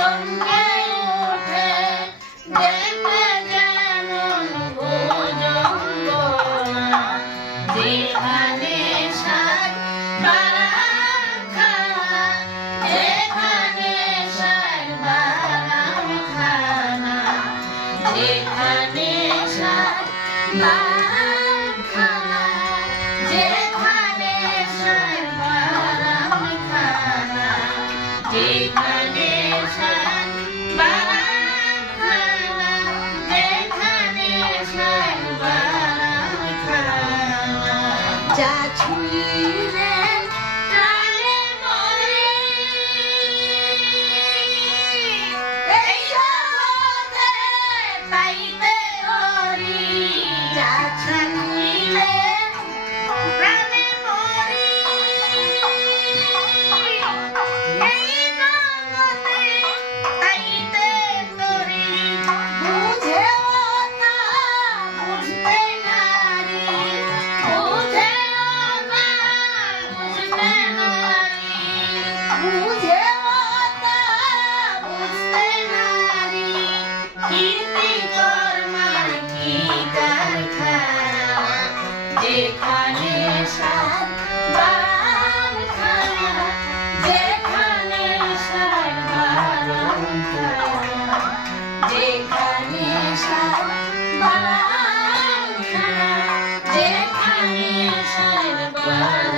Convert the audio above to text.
চমকে ওঠে দেখতে যেমন ভুজঙ্গনা যেখানে সাত বারাখানা যেখানে সাত বারাখানা যেখানে সাত বারাখানা যেখানে সাত বারাখানা যেখানে সাত বারাখানা যেখানে সাত বারাখানা যা ছুঁইলেন প্রাণে মরে এই জগতে পাইতে হরি যা ছুঁইলেন প্রাণে মরে এই জগতে পাইতে হরি বুঝেও তা বুঝতে নারী বুঝেও তা বুঝতে নারী বুঝেও তা বুঝতে নারী কীর্তি কর্মার কি কারখানা যেখানে সাত বারাখানা যেখানে সাত বারাখানা যেখানে সাত বারাখানা যেখানে সাত বারাখানা